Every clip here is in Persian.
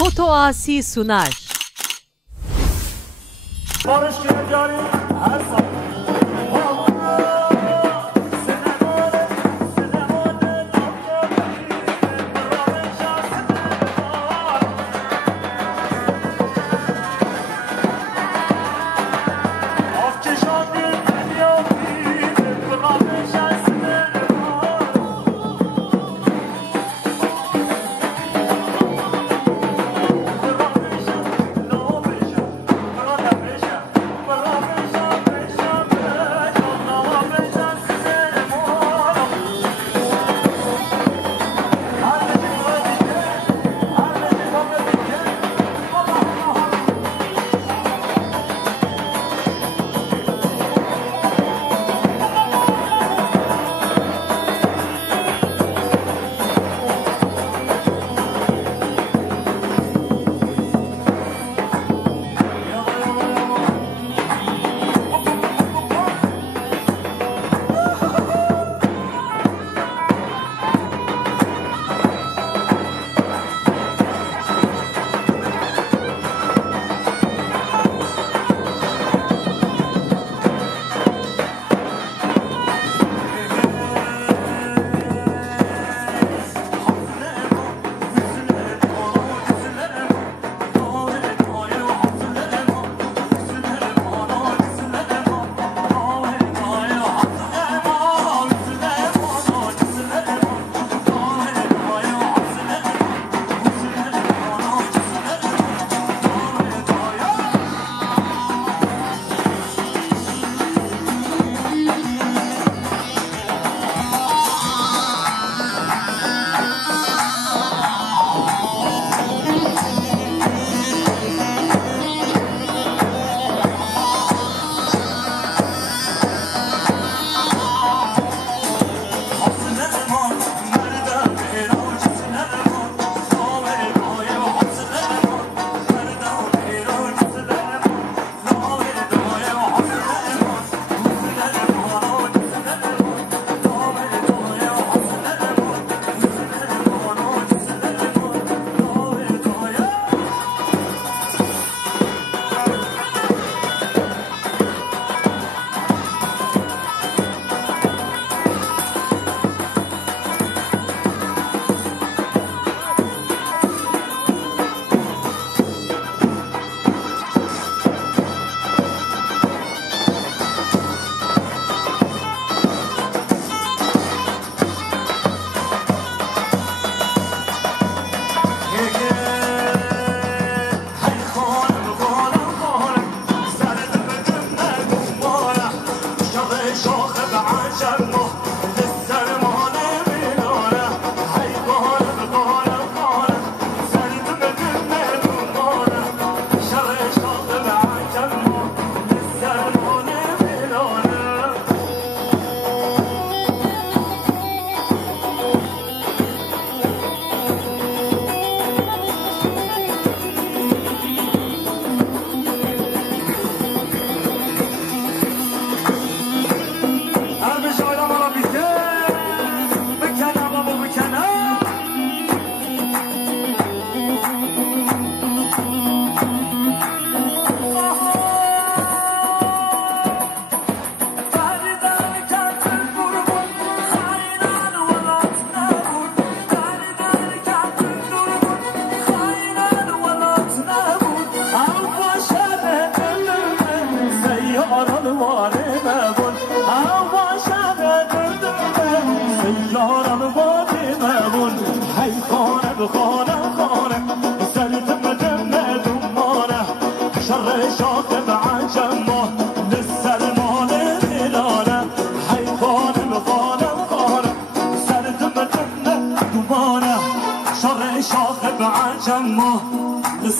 Foto Asi sunar. Barış Gülcari her zaman.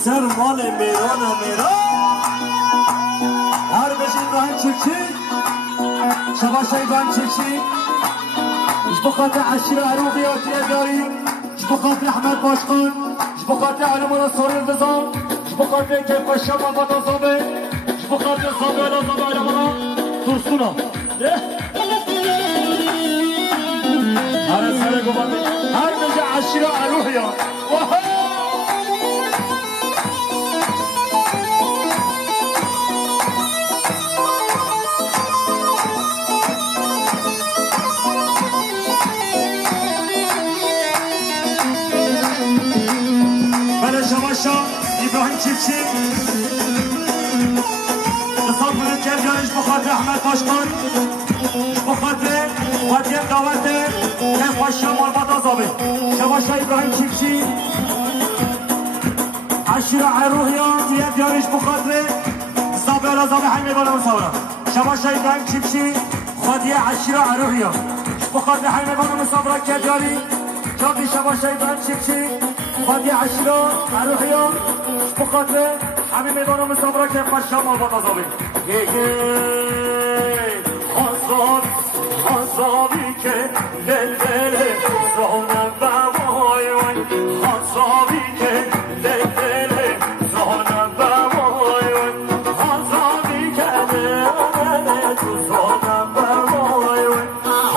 سر مال میران و میران هر بشین راهن چکچی شباشای بان چکچی جبخات عشیر عروقی آتیه داری جبخات احمد باشخان جبخات علمون سوری الدزام جبخات کیف الشام و بطازابه جبخات صابه الازابه علمون ترسونا هر سر گوبانی هر بجا عشیر عروقی شباشا ابراهیم چیپچی حساب کنید که بیانش بخاطر احمد کاشکان بخاطر خاتم دعوت که خوش مرمت آزابه شباشا ابراهیم چیپچی عشیر عروحیان دیگه بیانش بخاطر زابه الازابه حیمه بالا مصورم شباشا ابراهیم چیپچی خادیه عشیر عروحیان بخاطر حیمه بالا مصورم که بیانی جابی شباشا ابراهیم چیپچی خادیه عشیر عروحیان بخاطر همه میدان و مسابقه که خوشم آباد آزابی آزابی که دل زانم بوای آزابی که دل زانم بوای آزابی که دل زانم بوای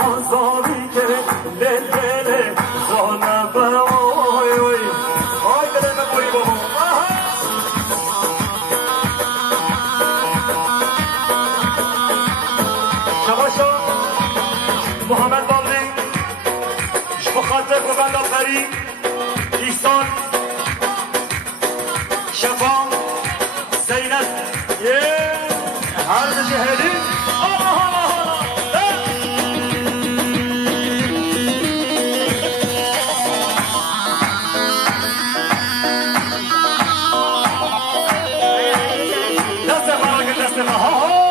آزابی که دل زانم بوای آی دل بگوی بابا محمد باقری بخاطر گوبند آفری ایسان شفا زینب هر جهلی دست فرق دست فرق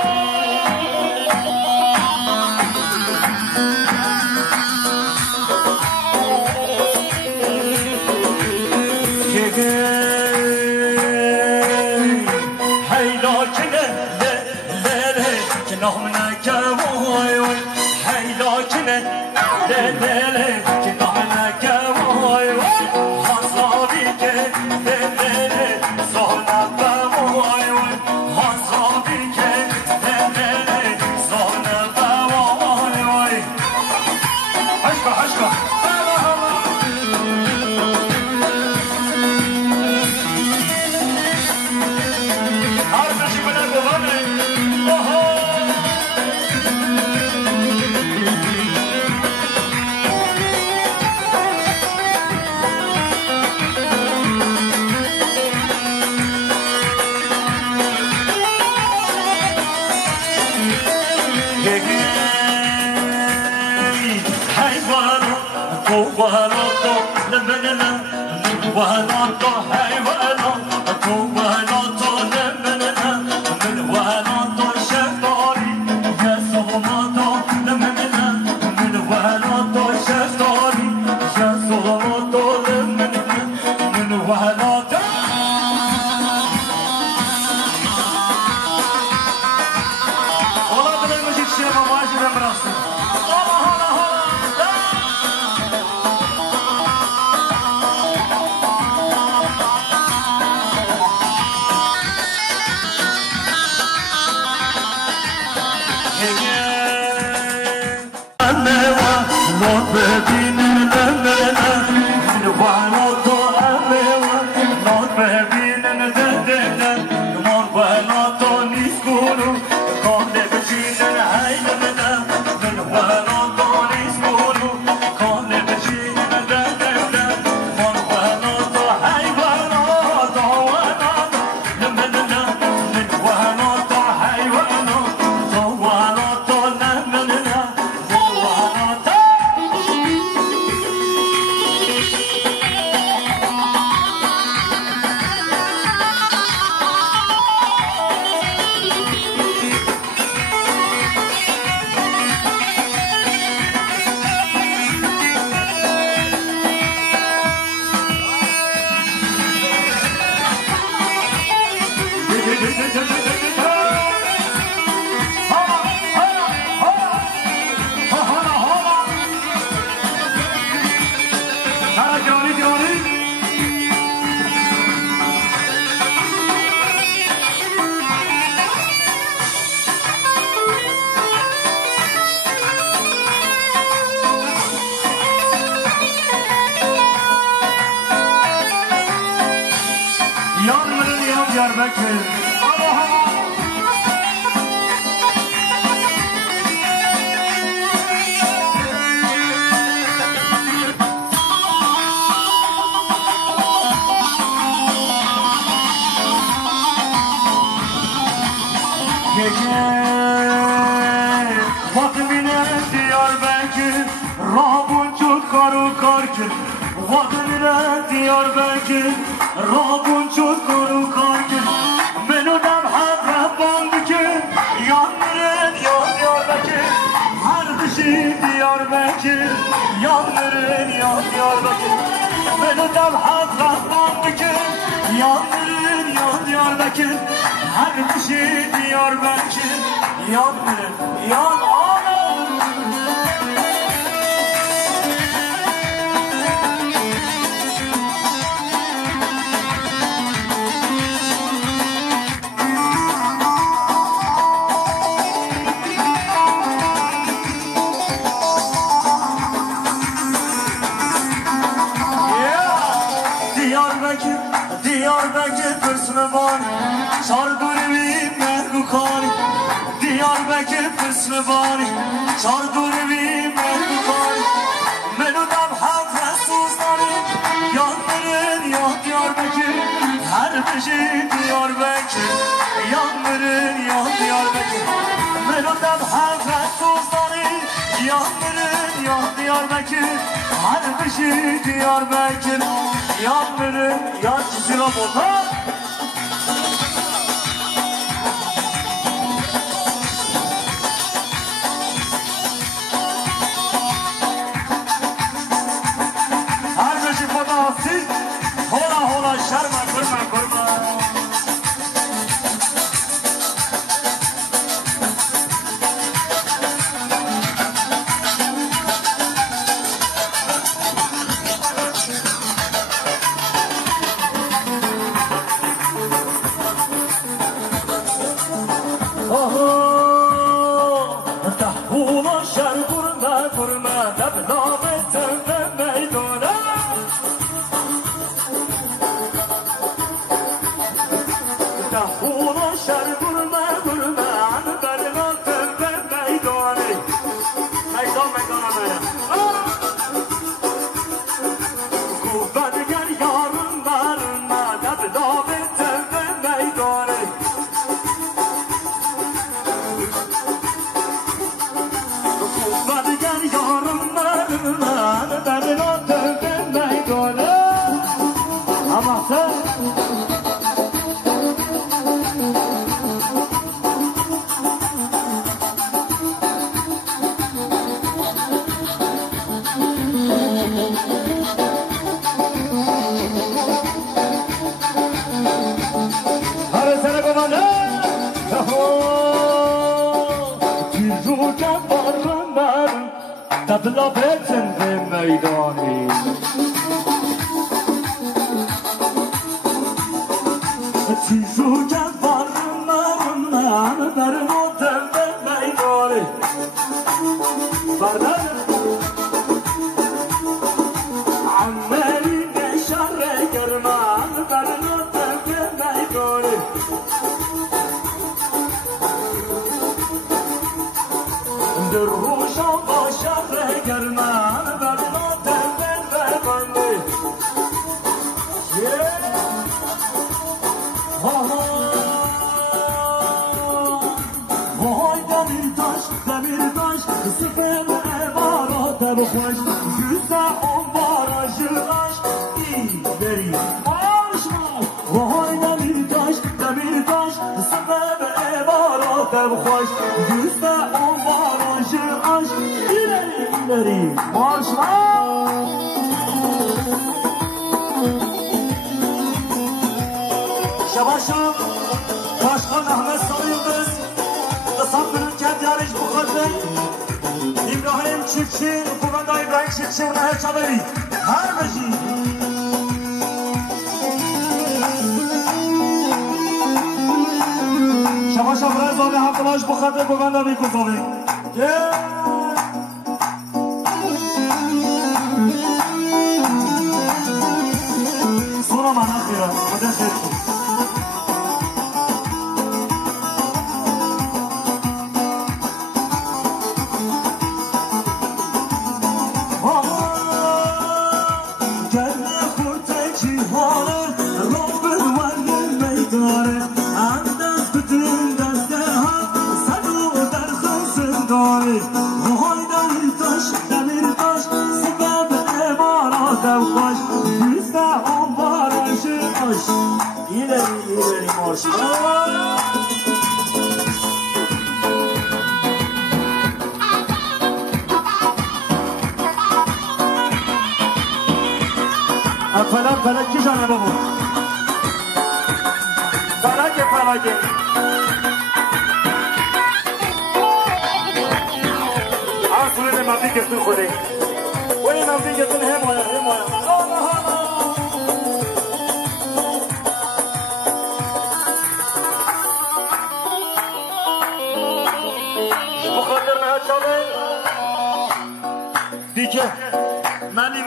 کار کرد وادن را دیار بکر رابون شد کار کرد منو دم حد ربان بکر یادرن یاد بکر هر بشی دیار بکر یادرن یاد بکر منو دم حد ربان بکر یادرن یاد بکر هر بشی دیار بکر یادرن یاد Diyarbakır pırsmıvan Çardurvi mehkukani Diyarbakır pırsmıvani Çardurvi mehkukani Menudam havre suzları Yandırın ya Diyarbakır Her beşi Diyarbakır Yandırın ya Diyarbakır Menudam havre suzları Yandırın ya Diyarbakır Her beşi Diyarbakır Yandırın ya çizila bota Her beşi bota siz Hola şarma kurma Tadla betsen ve meydani Çizuken varımlarımdan Darım o tembe meydani Bardan Ammeri neşarre german Darım o tembe meydani Derruşa başarre german Darım o tembe meydani Vay demir taş Sıfır evarat Hoş yüzde on barajı aşk İleri marşma Vay demir taş Sıfır evarat Hoş yüzde on barajı aşk İleri marşma Şabaşım Başkan Ahmet Sarı Yıldız Kısaklı'nın kendi yarış bu kadın İbrahim Çiftçi Kumanda İbrahim Çiftçi Ona her çabari Her beşi Şabaşım Reza ve Abdülhaş bu kadın Kumanda bir kuzavi Sonra bana khira Hadi khir Demir taş, sıkı بریم مارش فلک کی جانه بابو فلک عصر نمازی کتون خوده ولی نمازی کتون همایا بخاطر نه چاله دیگه منی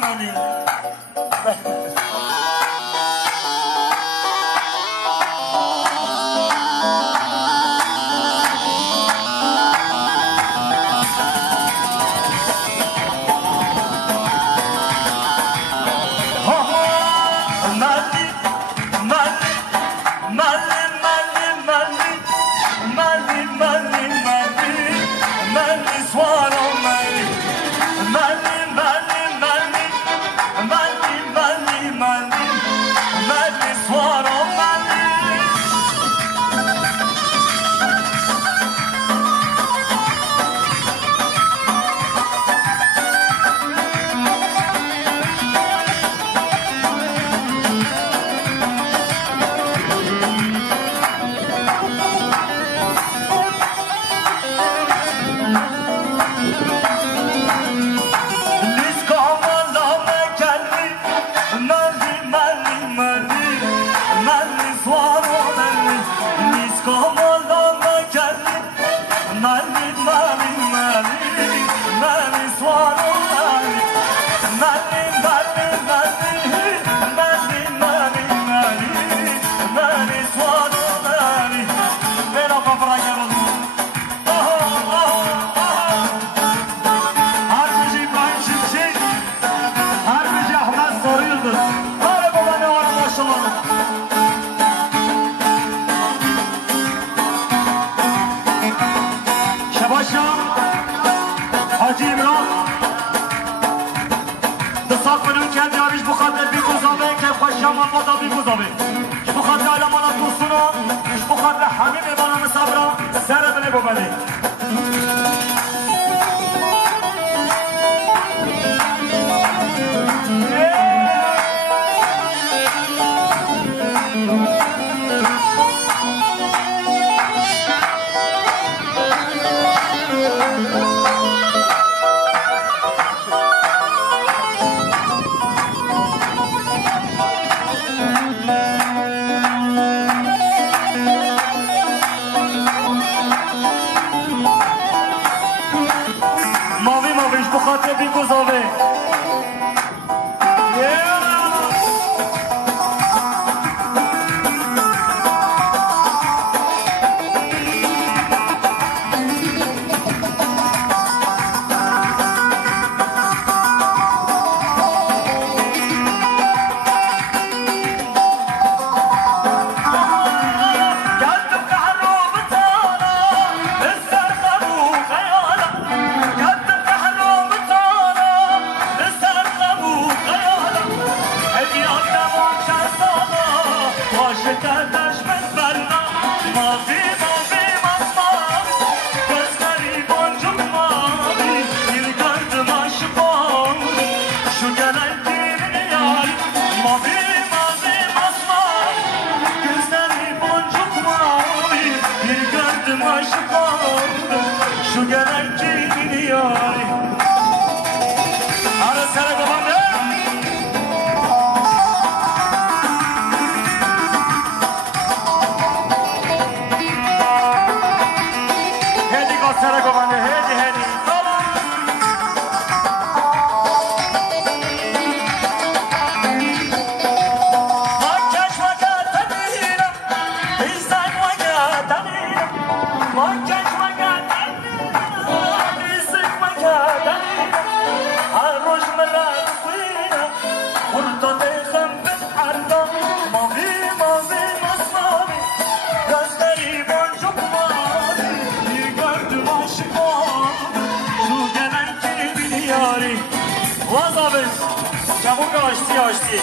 Çabuk açtı.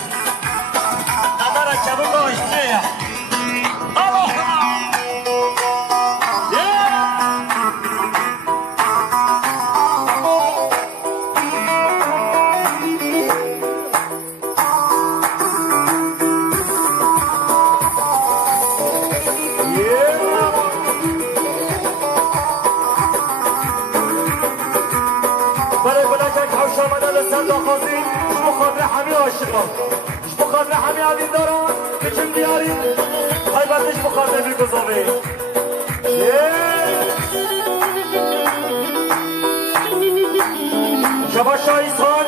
Adara çabuk açtı ya. حمی عاشقان اش بخاطر حمی عدیم داران بچم دیاری های بسش بخاطر بیگذابه شبا شایستان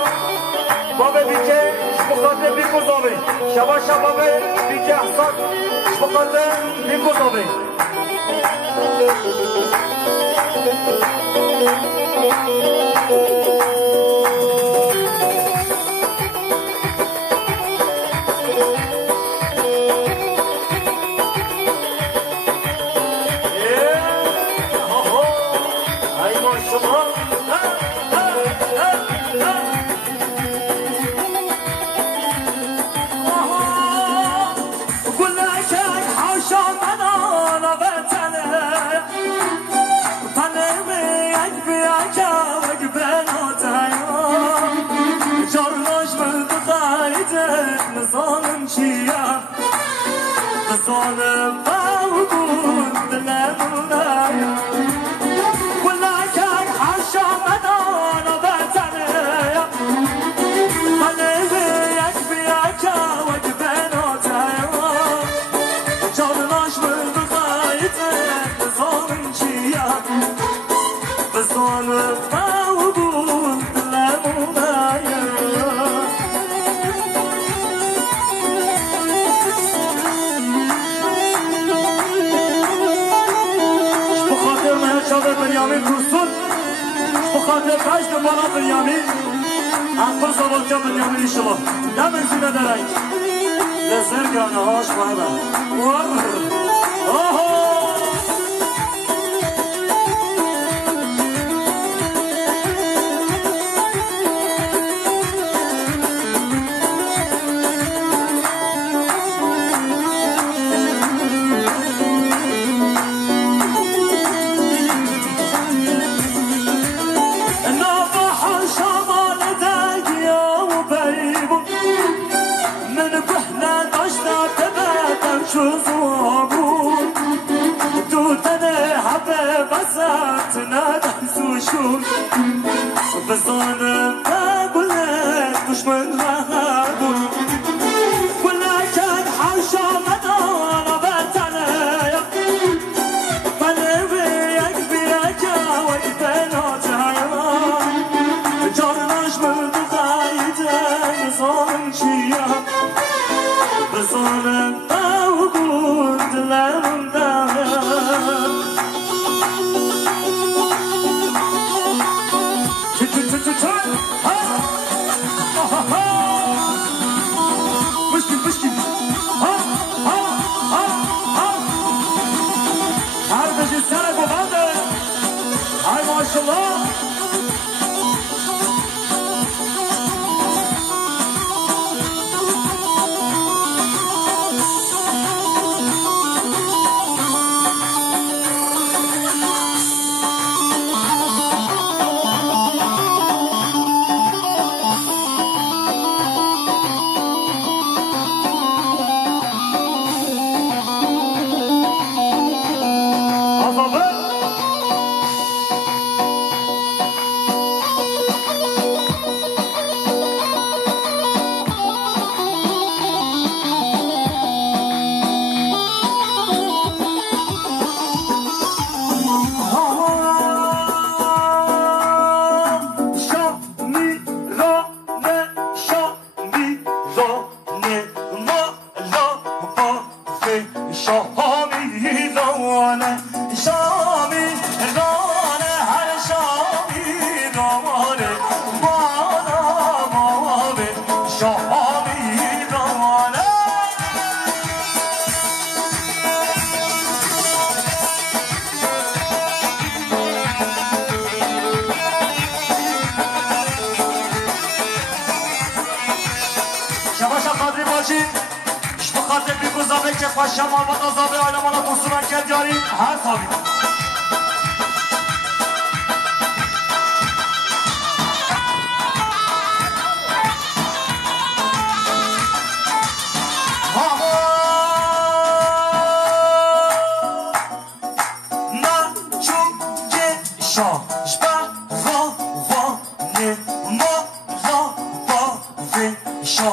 بابه بیکه بخاطر بیگذابه شبا شبابه بیکه احسان بخاطر بیگذابه صانب باوگون دلمونای ولا كان حاشا مدانا بتنه قلبي يكفيك وجبناتي جرناش من بغايتك بصانم شيا بصانب باوگون دلمونای بنیامین کورسون بخاطر پشت بالا بنیامین اخبر زبالکه بنیامین شما نمزینه درک لسر گرانه هاش مهدم بصانم بقولك دشمن وهابون ولا كان حاشا مدانا بتنايا قلبي يكفيك ويبناتها جرناش من بغايتك صان شيا بصانم بقول دلم الله که پاشم آمد آزابه آلمانا بسران کرد یاری هر خوابی شا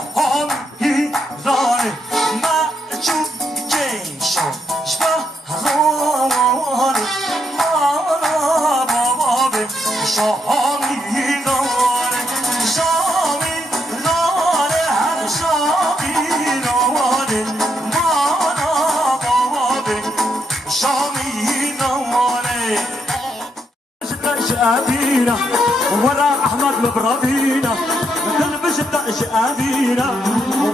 أبينا ورا أحمد مبرابينا تلبش الدقش أبينا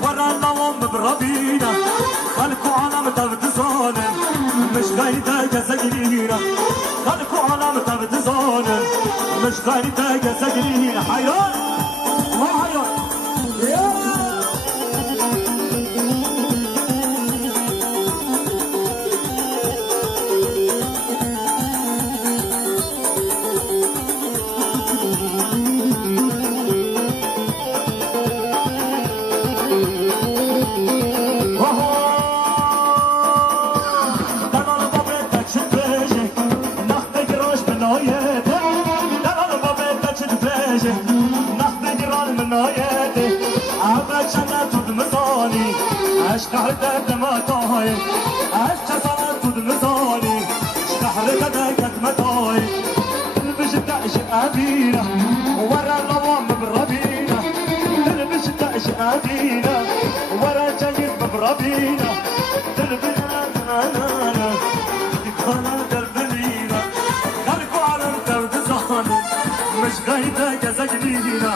ورا اللوم مبرابينا خلقوا على متابد ظالم مش غايدة جزاجرينا خلقوا على متابد ظالم مش غايدة جزاجرينا حيران ما حيران عشق حدك ما طاي عشق صارت المزاني عشق حدك ما طاي تلبش الدقش أبينا ورا اللوام بربينا تلبش الدقش أبينا ورا جايز بربينا تلبش أنا تكفانا دربلينا خلقوا على الدرد زاني مش غايدة جزاجلينا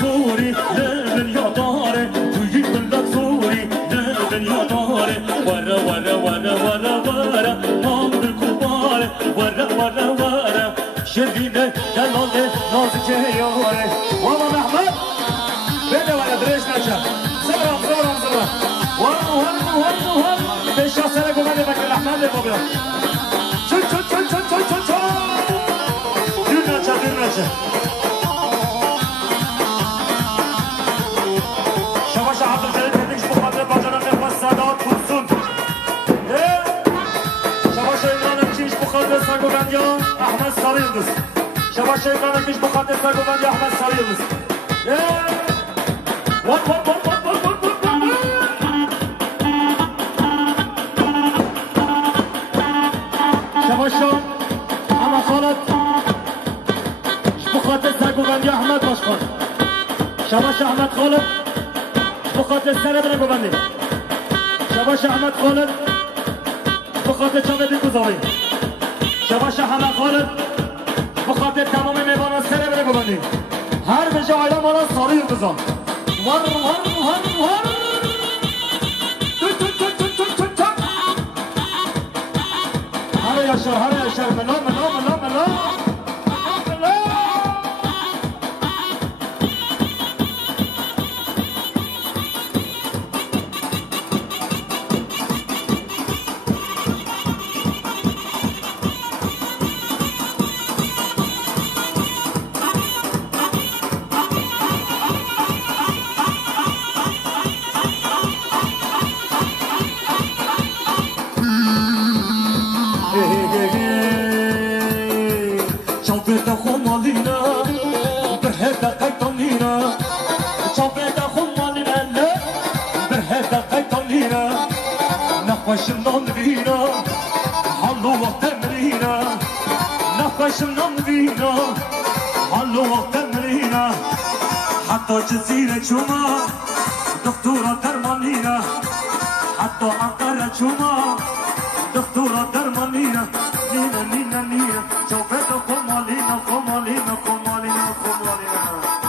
سوري لبن يا طاري ويجيب لك سوري لبن يا طاري ورا ورا ورا ورا ورا مام الكبار ورا ورا ورا شرقينا دلالي نازك يوري والله احمد بدا ولا دريش نجا صبرا صبرا صبرا ورا بيش سنه قبل بكر احمد بابا شو دير نجا احمد ساري يلدز شباب شيخانك مش مقدس ساقوباندي احمد ساري يلدز شباب شام اما خالد مش مقدس ساقوباندي احمد باشخان شباب احمد خالد مقدس ساري ساقوباندي شباب احمد خالد مقدس شامدی گذاری شباش همه خالد بخاطر تمام میوان سره بره ببندیم هر به جای مالا ساری بزن هر یاشر ملا شوفت خمالينا بهذا قيطانينا حلو وقت مرينا نخش نمدينا حلو وقت مرينا حتى جزيرة شما دكتورة درمانينا حتى أنقرة شما دكتورة درمانينا نينا نينا نينا شوفتو كمالينا كمالينا كمالينا كمالينا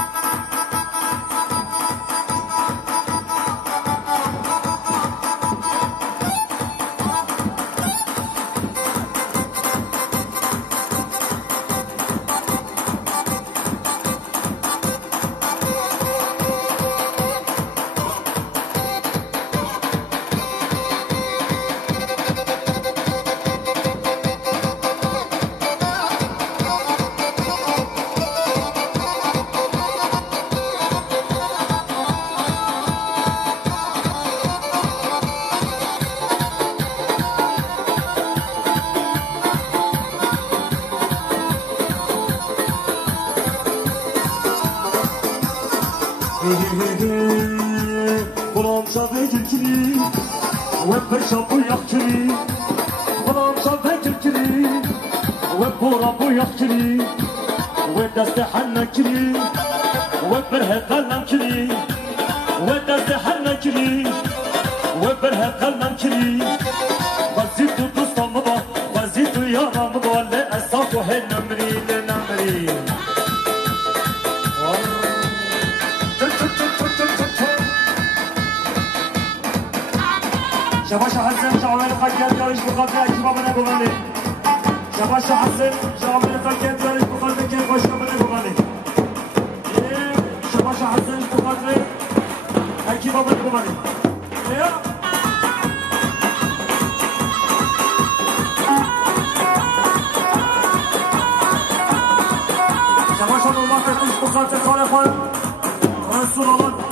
غلام شافك الكري وبشابو يحكري غلام شافك الكري وبورابو يحكري ودست حنا كري وبره قلم كري ودست حنا كري وبره قلم كري وزيتو دوستم با وزيتو يارم با لأساكو هنمري لنمري شباش حسن شعبان فكر جارش بخاطر اكبابنا بغني شباش حسن شعبان فكر جارش بخاطر كيف باشكابنا بغني شباش حسن بخاطر اكبابنا بغني شباش الله تكش بخاطر خالقان رسول الله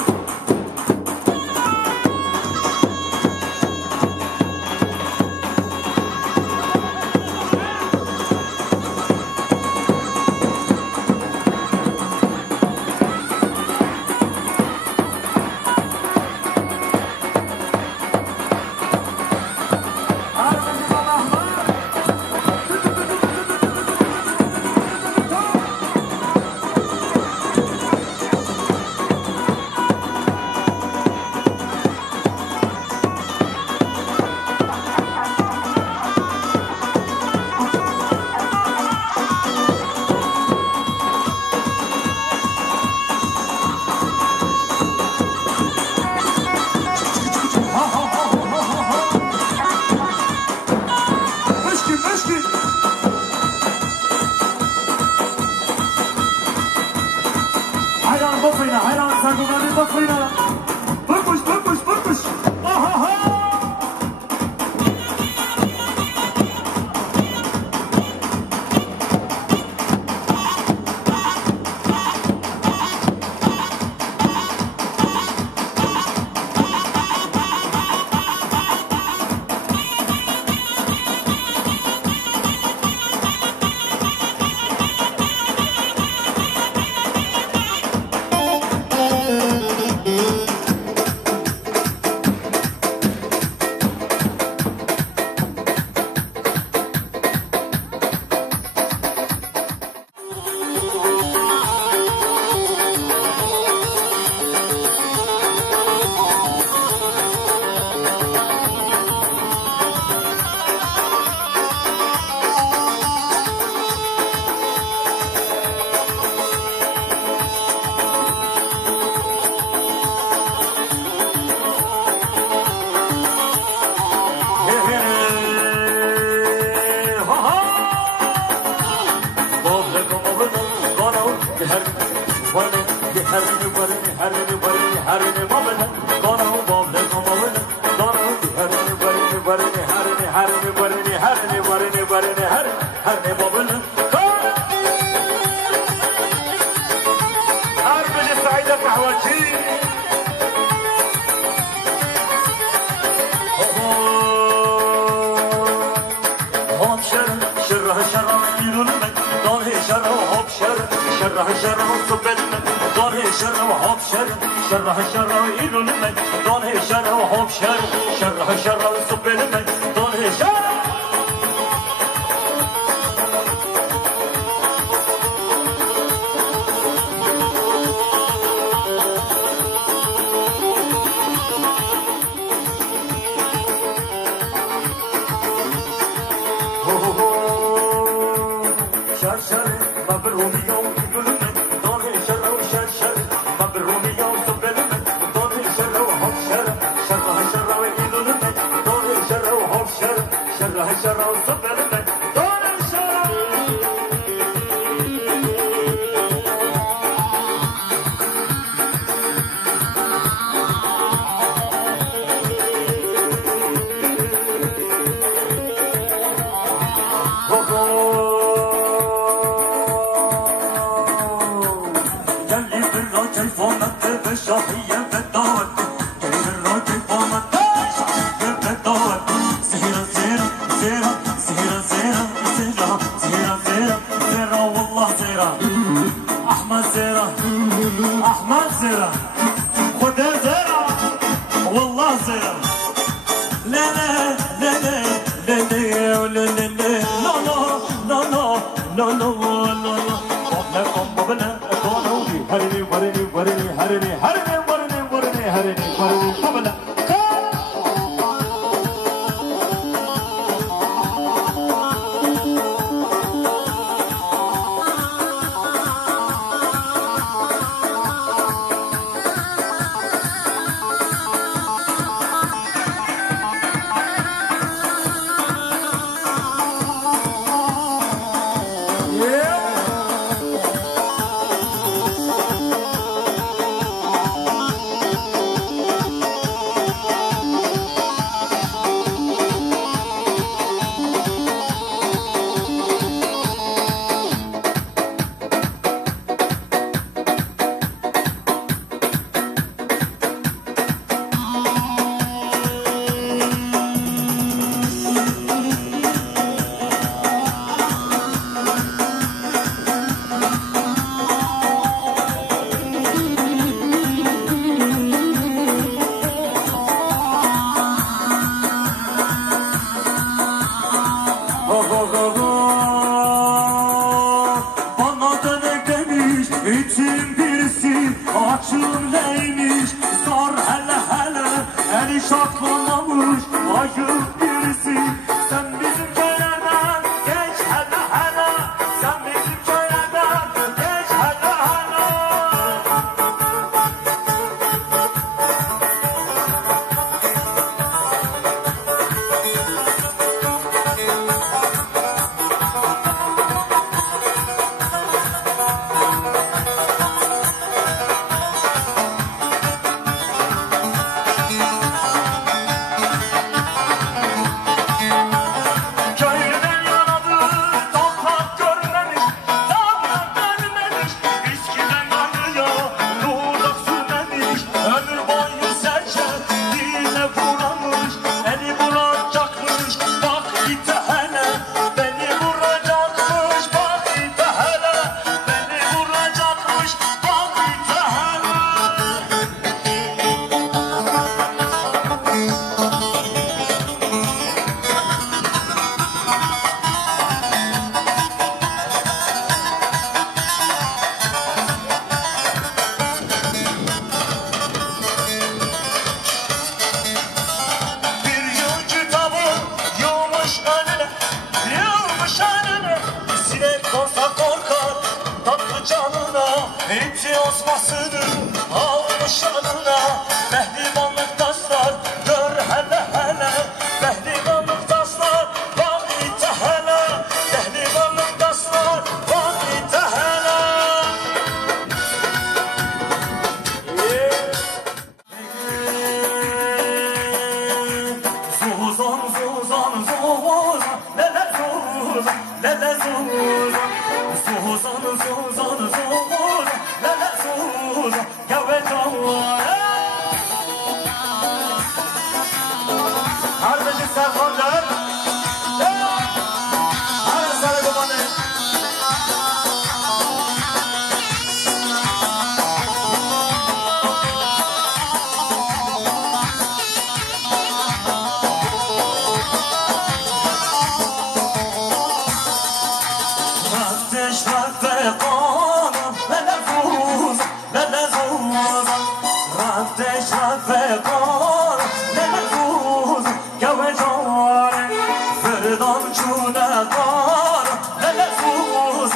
وشرشر ما بالرومية ويقولون دوني شر وشرشر ما بالرومية وصبلون دوني شر وحب شر شرها شر ويقولون دوني شر وحب شر شرها شر وصبلون دوني شر شاهية بالدوت كريم الراجل فومت شاهية بالدوت سهيرة زيرة زيرة سهيرة زيرة زيرة سهيرة زيرة زيرة والله زيرة أحمد زيرة أحمد زيرة خدها زيرة والله زيرة لا لا لا لا لا لا لا لا لا لا لا لا لا هرني ورني ورني هرني هرني ورني ورني هرني ورني طبلا İçim birisi açım neymiş sor hele hele eli şaklamamış ayıp birisi sen bizim köylerden geç hele hele sen bizim köylerden geç hele hele İçi osmasını almış yanına Mehribanlık taşlar gör hele hele Mehribanlık taşlar bak ite hele Mehribanlık taşlar bak ite hele Suzan Suzan Suzan Lele Suzan Lele Suzan Suzan Suzan Suzan Lele Suzan Kardeşim Serkanlar Hadi sana kumanı Ferdan çune kar, lele fuz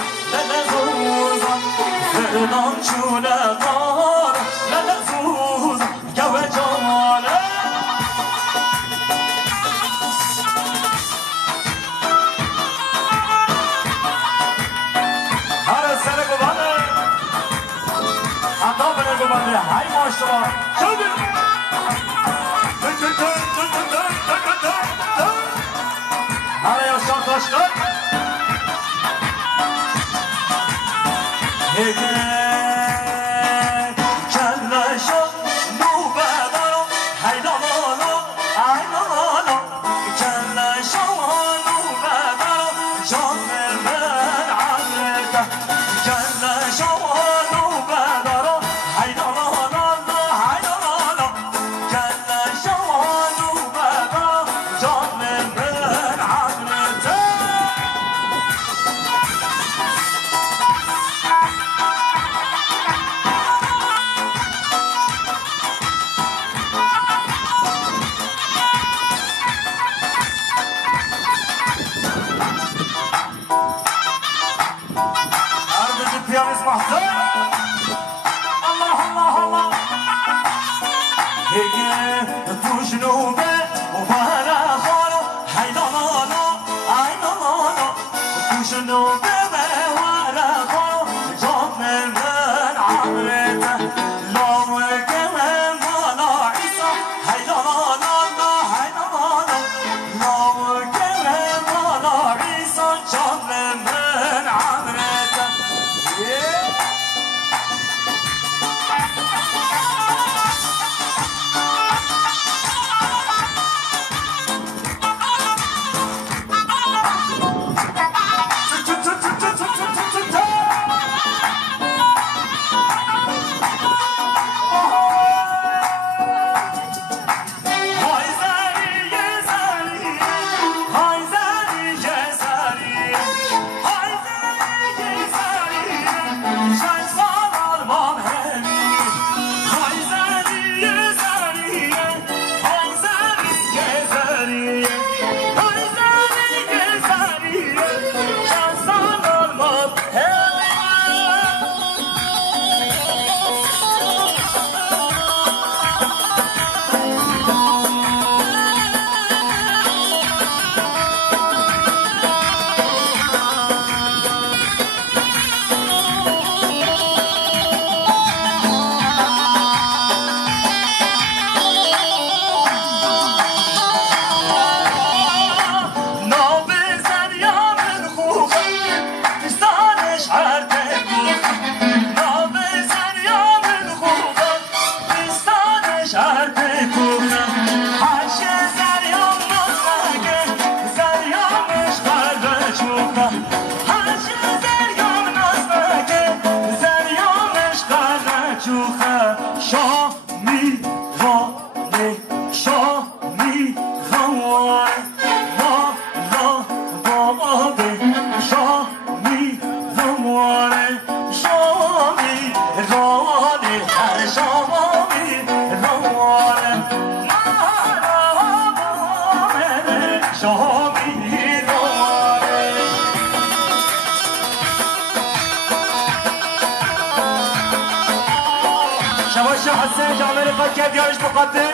حسین جامعه قد دیارش مقدم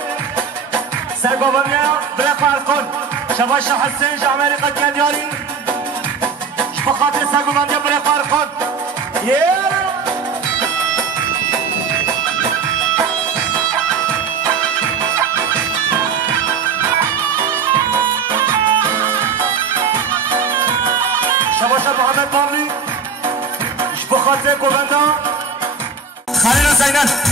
سرگوانیا بلا فرقون شباش حسین جامعه قد دیاری بخاطر سرگوانیا بلا فرقون شباش محمد باملی بخاطر کوبندا خلیل و زینن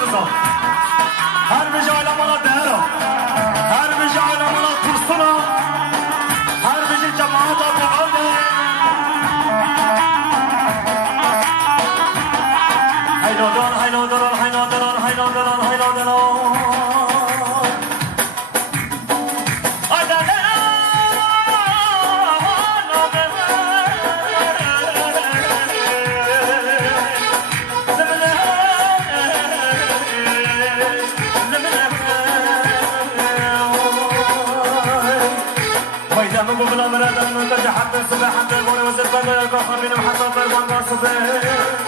بزن هر بجای لمانا دهرا هر بجای لمانا ترسنا هر بجای جماعت بغاده هیلادان هیلادان هیلادان هیلادان هیلادان حتى الصبح حتى البول وزرق الكفر بين محطة البنك الصبح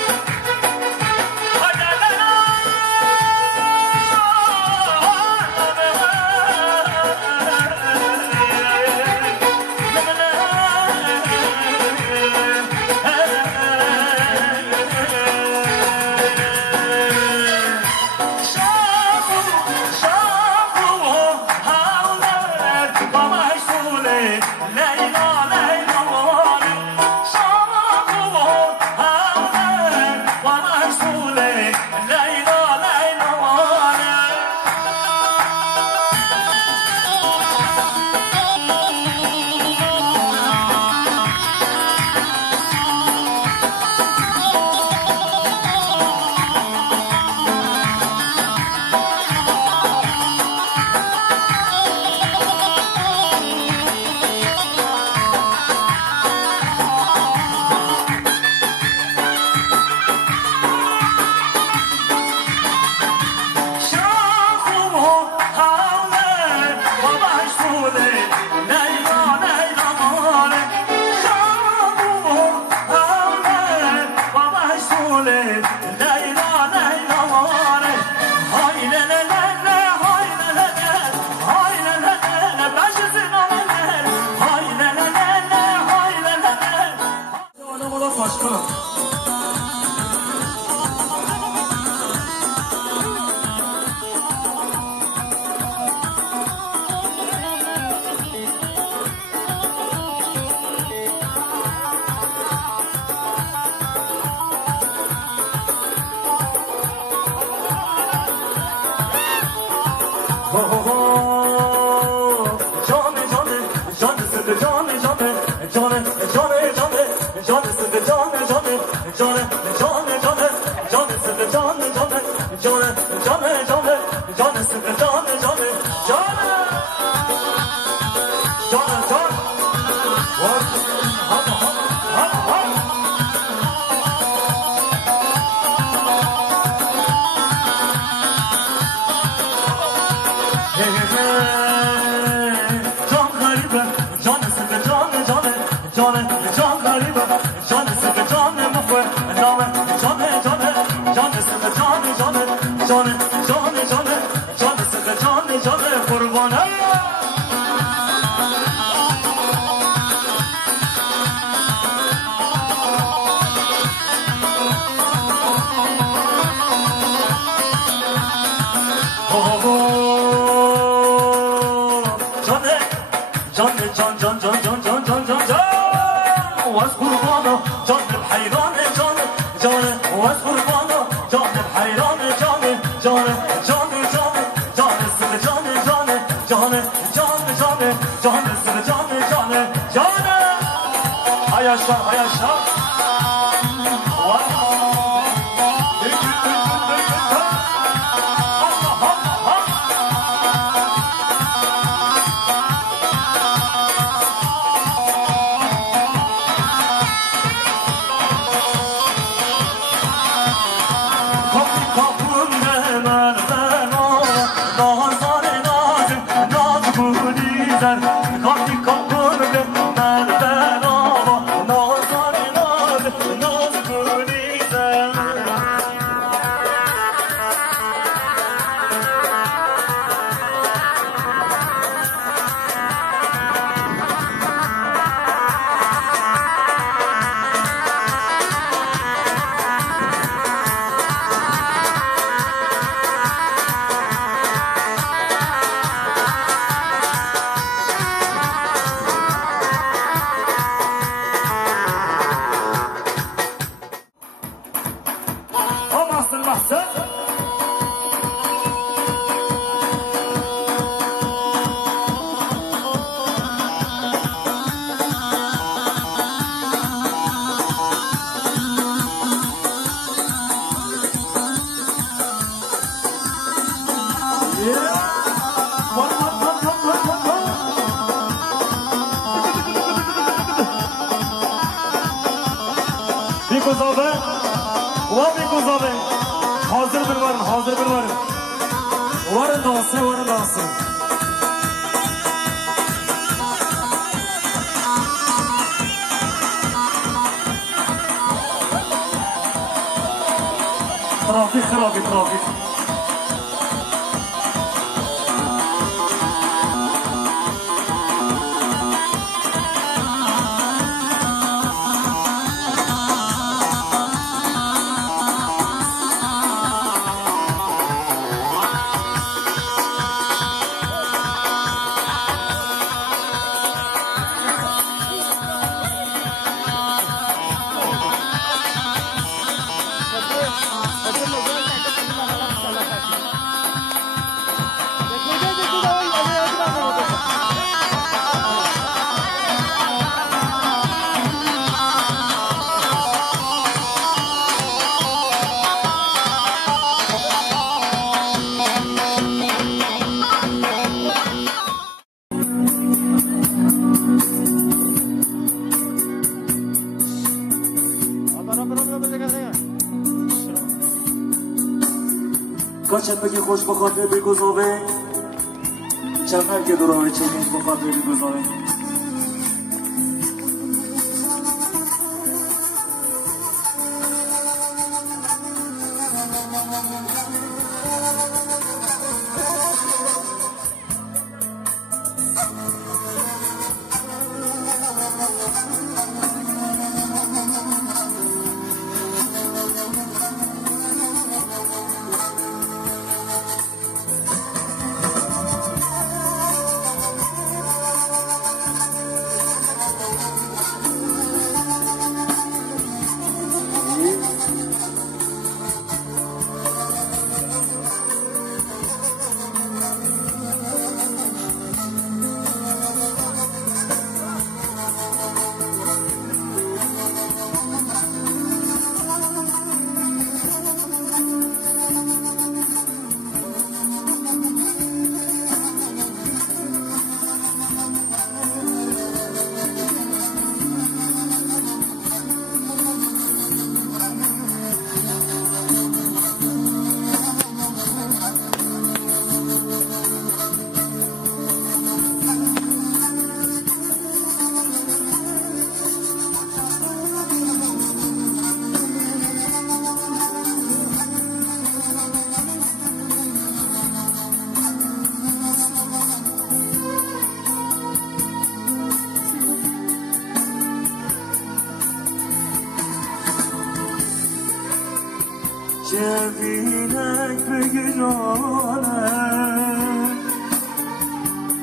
گذابه و گذابه حاضر بنوارم حاضر بنوارم وارن دانسه وارن دانسه ترافیک خرابی ترافیک کاچت بگی خوش بخاطر بگذابه چند که دورانه چنین بخاطر بگذابه جبینک بگرانه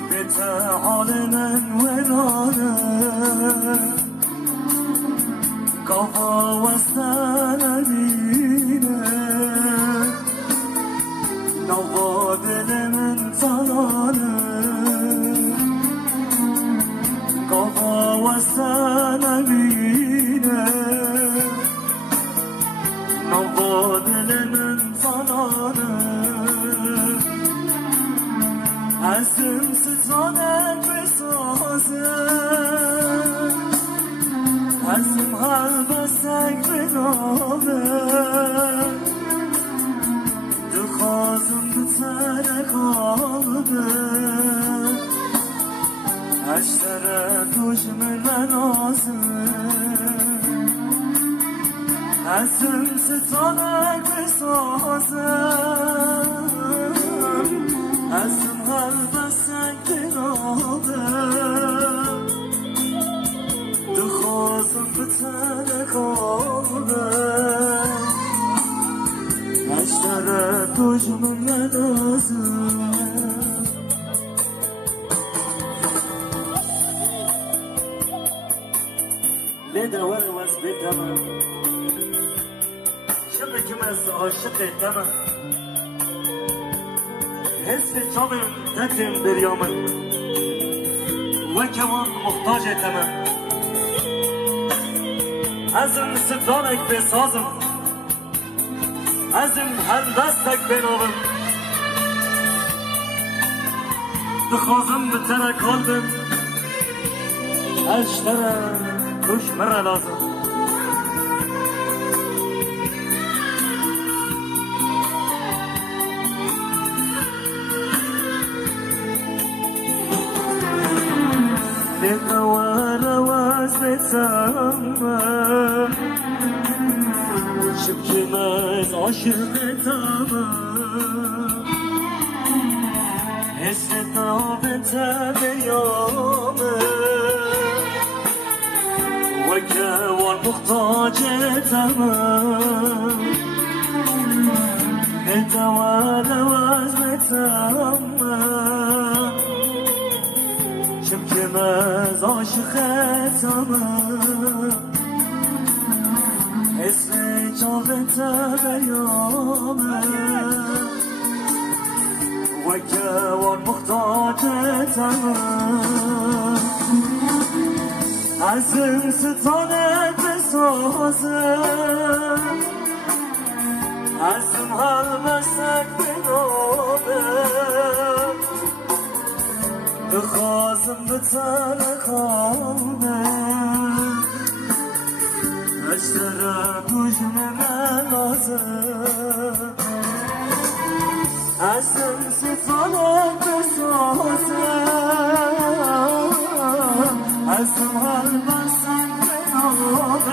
به تعال من ورانه کافا وستن بینه نوا دل من سالانه کافا وستن بینه نوا دل من سالانه ازم ستانک بسازه ازم قلبسک بنامه دخوازم بترک آبه اشتره دوشم رنازه ازم ستانک بسازم ازم قلبسک بنامه دخوازم بترک آبه اشتره دوشم رنازه لدور وز بدمم شبکم از عاشق دمم حس چامم دتم بریامم و کمان محتاج تمم ازم ستانک بسازم ازم هندستک بنامم دخوازم به ترک قلبم اشترم کش مرا لازم للنوار وزتامم شبكي ماز عاشق تامم حسنا بنت بيامم وكوان محتاج تامم للنوار وزتامم شبكي ماز عاشق تامم اسم جاوت بیامه و کوان محتاج تمام از این ستانه بسازم از این حال مسک بنامه بخوازم به تلقامه اشترى بوجم منازم اسم ستانه بسازم اسم هالمسک بنامم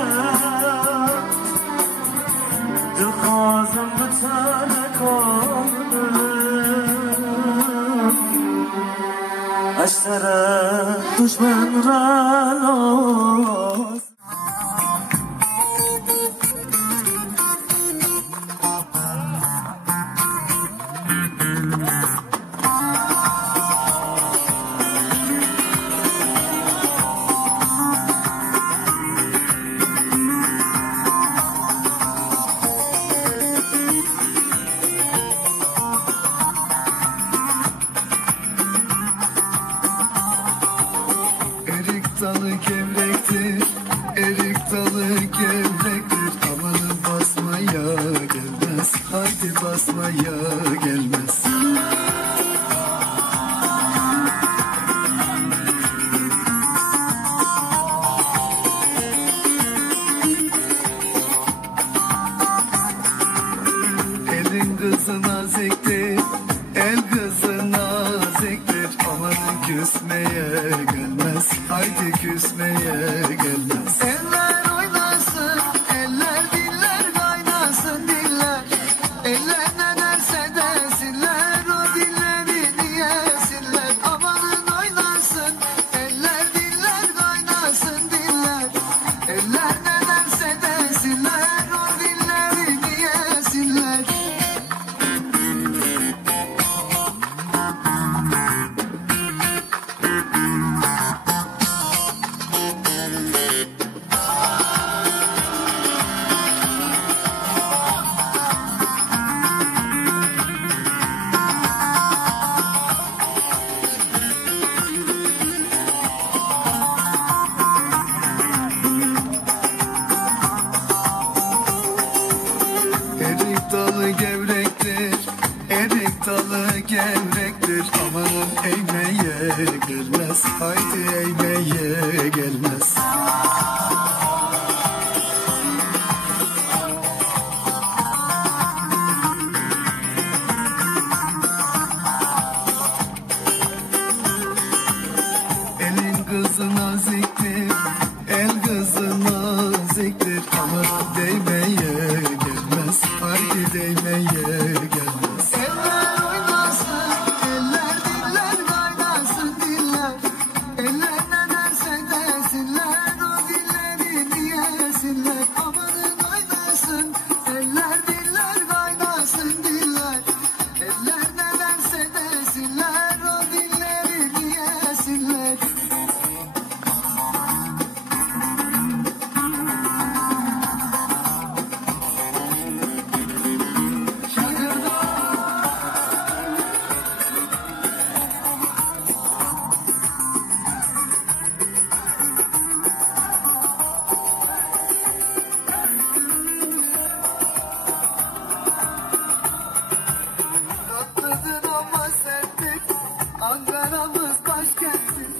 دخوازم به تلقامم اشترى دشمن راز dalı gevrektir, erik dalı gevrektir. Amanın basmaya gelmez, haydi basmaya gelmez. Elin kızı naziktir, el kızı naziktir. Amanın küsmeye gelmez, haydi küsmeye gelmez. Eller oynasın, eller diller kaynasın diller. Eller ne derse desinler, o dillerini yesinler. Amanın oynasın, eller diller kaynasın diller. Eller ne derse desinler, o dillerini yesinler. Erik dalı gevrektir, erik dalı gevrektir. Amanın eğmeye gelmez, haydi eğmeye gelmez. Elin kızı naziktir, el kızı naziktir. Amanın değmeye gelmez, haydi değmeye gelmez. Eller oynasın, eller diller kaynasın diller. Eller ne derse desinler, o dillerini yesinler. Amanın oynasın, eller diller kaynasın diller. Eller ne derse desinler, o dillerini yesinler. Tatlıdır ama serttir, Ankara'mız başkenttir.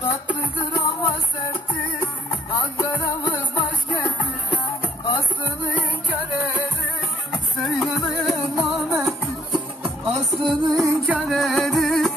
Tatlıdır ama serttir, Ankara'mız başkenttir. Aslını inkar edip söylemeye namerttir. Aslını inkar edip